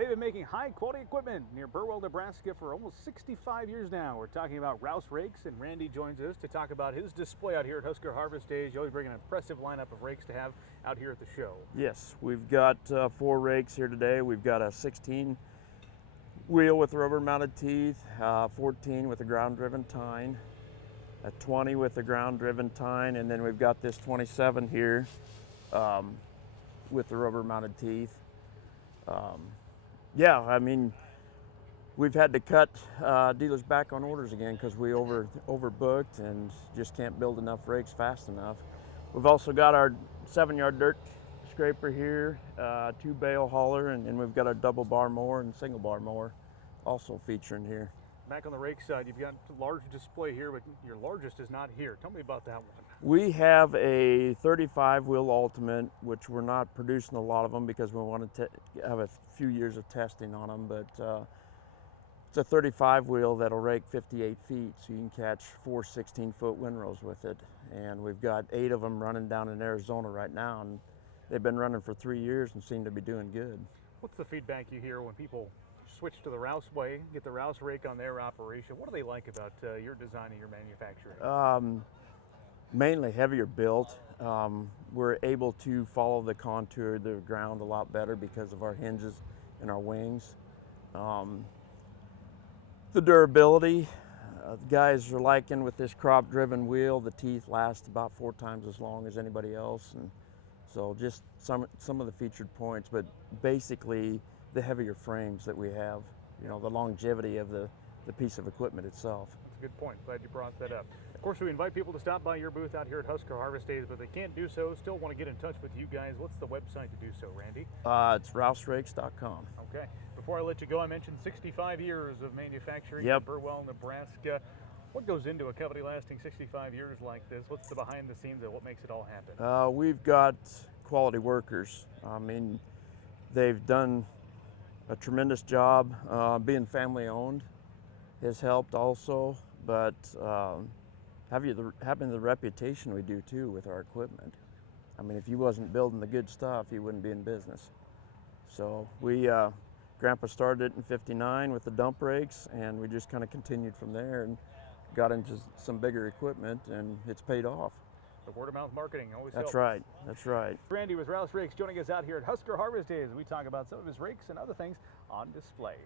They've been making high-quality equipment near Burwell, Nebraska for almost 65 years now. We're talking about Rowse Rakes, and Randy joins us to talk about his display out here at Husker Harvest Days. You always bring an impressive lineup of rakes to have out here at the show. Yes, we've got 4 rakes here today. We've got a 16 wheel with rubber-mounted teeth, 14 with a ground-driven tine, a 20 with a ground-driven tine, and then we've got this 27 here with the rubber-mounted teeth. Yeah, I mean, we've had to cut dealers back on orders again because we overbooked and just can't build enough rakes fast enough. We've also got our 7-yard dirt scraper here, 2 Bale hauler, and we've got our double bar mower and single bar mower also featuring here. Back on the rake side, you've got a large display here, but your largest is not here. Tell me about that one. We have a 35 wheel Ultimate, which we're not producing a lot of them because we want to have a few years of testing on them, but it's a 35 wheel that'll rake 58 feet, so you can catch 4 16-foot windrows with it. And we've got 8 of them running down in Arizona right now, and they've been running for 3 years and seem to be doing good. What's the feedback you hear when people switch to the Rowse way, get the Rowse rake on their operation? What do they like about your design and your manufacturing? Mainly heavier built. We're able to follow the contour of the ground a lot better because of our hinges and our wings. The durability, the guys are liking with this crop driven wheel, the teeth last about 4 times as long as anybody else. And so just some of the featured points, but basically the heavier frames that we have, you know, the longevity of the piece of equipment itself. That's a good point. Glad you brought that up. Of course, we invite people to stop by your booth out here at Husker Harvest Days, but they can't do so. Still want to get in touch with you guys. What's the website to do so, Randy? It's rowserakes.com. Okay. Before I let you go, I mentioned 65 years of manufacturing Yep. in Burwell, Nebraska. What goes into a company lasting 65 years like this? What's the behind the scenes of what makes it all happen? We've got quality workers. I mean, they've done a tremendous job. Being family owned has helped also, but having the reputation we do too with our equipment. I mean, if you wasn't building the good stuff, you wouldn't be in business. So Grandpa started it in '59 with the dump rakes, and we just kind of continued from there and got into some bigger equipment, and it's paid off. The word-of-mouth marketing always That's helps. right. That's right. Randy with Rowse Rakes joining us out here at Husker Harvest Days. We talk about some of his rakes and other things on display.